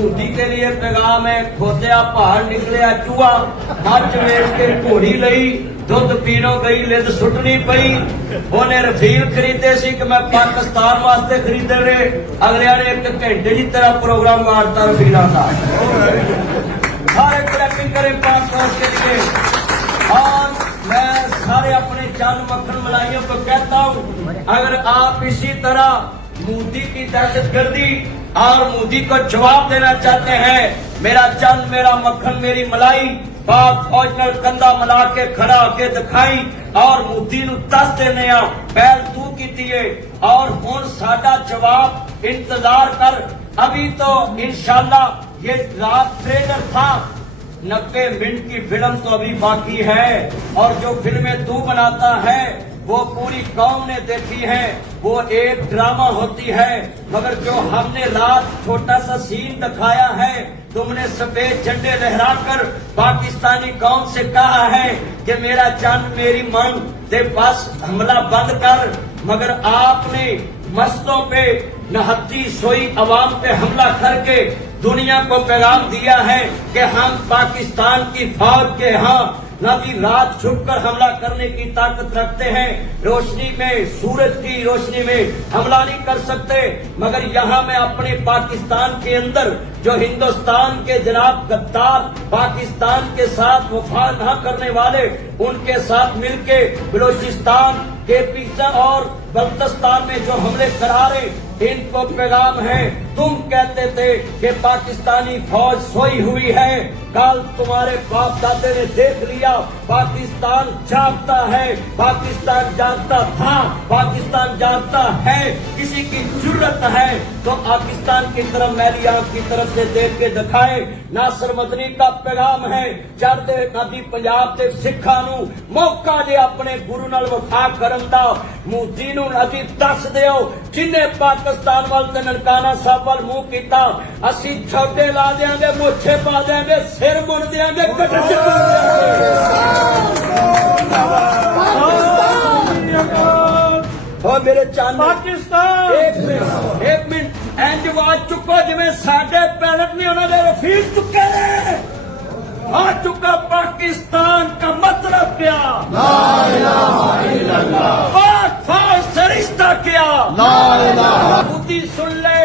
मोदी के लिए पैगाम है, खोतिया बाहर निकलिया चूहा, मच वेच के घोड़ी लई, दुध पीनो गई लिद सुटनी पई। उन्हें रफील खरीदे सी कि मैं पाकिस्तान वास्ते खरीदे रे, अगलिया ने एक घंटे की तरह प्रोग्राम मारता रफीला का। सारे ट्रैकिंग करें पासपोर्ट के लिए। और मैं सारे अपने जान मक्खन मलाइयों को कहता हूँ, अगर आप इसी तरह मोदी की दहशतगर्दी और मोदी को जवाब देना चाहते हैं, मेरा चंद मेरा मक्खन मेरी मलाई पाक फौज ने कंधा मिला के खड़ा होके दिखाई और मोदी नूं दस देने आ पहल तू कीती है और हुण साडा जवाब इंतजार कर। अभी तो इंशाल्लाह ये रात ट्रेलर था, 90 मिनट की फिल्म तो अभी बाकी है और जो फिल्में तू बनाता है वो पूरी कौम ने देखी है, वो एक ड्रामा होती है। मगर जो हमने रात छोटा सा सीन दिखाया है, तुमने सफेद झंडे लहराकर पाकिस्तानी कौम से कहा है कि मेरा जान मेरी मन ते बस हमला बंद कर, मगर आपने मस्जिदों पे नहत्ती सोई अवाम पे हमला करके दुनिया को पैगाम दिया है कि हम पाकिस्तान की फौज के यहाँ न भी रात छुपकर हमला करने की ताकत रखते हैं, रोशनी में सूरज की रोशनी में हमला नहीं कर सकते। मगर यहाँ मैं अपने पाकिस्तान के अंदर जो हिंदुस्तान के जनाब गद्दार पाकिस्तान के साथ वफा न करने वाले, उनके साथ मिलके बलूचिस्तान के पीछे और बल्तिस्तान में जो हमले करा रहे, इनको पैगाम है। तुम कहते थे कि पाकिस्तानी फौज सोई हुई है, कल तुम्हारे बाप दादे ने देख लिया पाकिस्तान जागता है, पाकिस्तान जागता था, पाकिस्तान जागता है। किसी की जरूरत है तो पाकिस्तान की तरफ मैली आंख की तरफ से देख के दिखाए। नासिर मदनी का पैगाम है, चढ़दे नदी पंजाब के सिखा नूं मौका दे अपने गुरु नाल वफा करन दा। मोदी नूं असीं दस दिओ जिन्हें पाकिस्तान वाल ते ननकाना साहब वाल मुंह कीता, असीं छोटे ला देंगे, मोछे पा देंगे, सिर मुड़ देंगे, कटड़ च मेरे चांद पाकिस्तान एक मिनट इंज आवाज चुको जिवें साडे पैलट ने उन्होंने रफील चुके ने। आ चुका पाकिस्तान का मतलब क्या? ला इलाहा इल्लल्लाह। पाक फौज से रिश्ता क्या? ला इलाहा। मोदी सुन ले,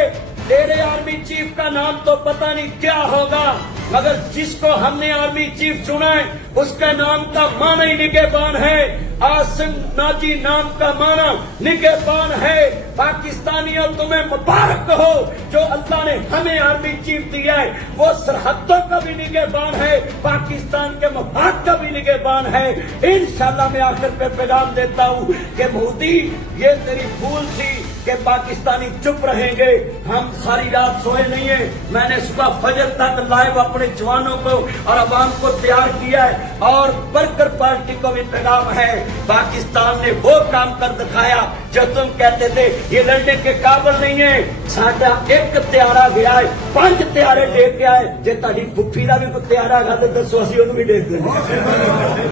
तेरे आर्मी चीफ का नाम तो पता नहीं क्या होगा, मगर जिसको हमने आर्मी चीफ चुना है उसका नाम का माना ही निगहबान है। आसिम नाजी नाम का माना निगहबान है। पाकिस्तानियों तुम्हें मुबारक हो जो अल्लाह ने हमें आर्मी चीफ दिया है, वो सरहदों का भी निगहबान है, पाकिस्तान के मफाद का भी निगहबान है। इंशाल्लाह मैं आखिर पे पैगाम देता हूँ कि मोदी ये तेरी भूल थी कि पाकिस्तानी चुप रहेंगे। हम सारी रात सोए नहीं है, मैंने सुबह फजर तक लाइव अपने जवानों को और अवाम को तैयार किया है। और वर्कर पार्टी को भी पैगाम है, पाकिस्तान ने वो काम कर दिखाया जो तुम कहते थे ये लड़ने के काबिल नहीं है। साडा एक त्यारा गया है, 5 त्यारे डेग गया है। जे ताड़ी फुफी का भी कोई त्यारा है तो दसो असीं उहनूं भी डेग देंगे।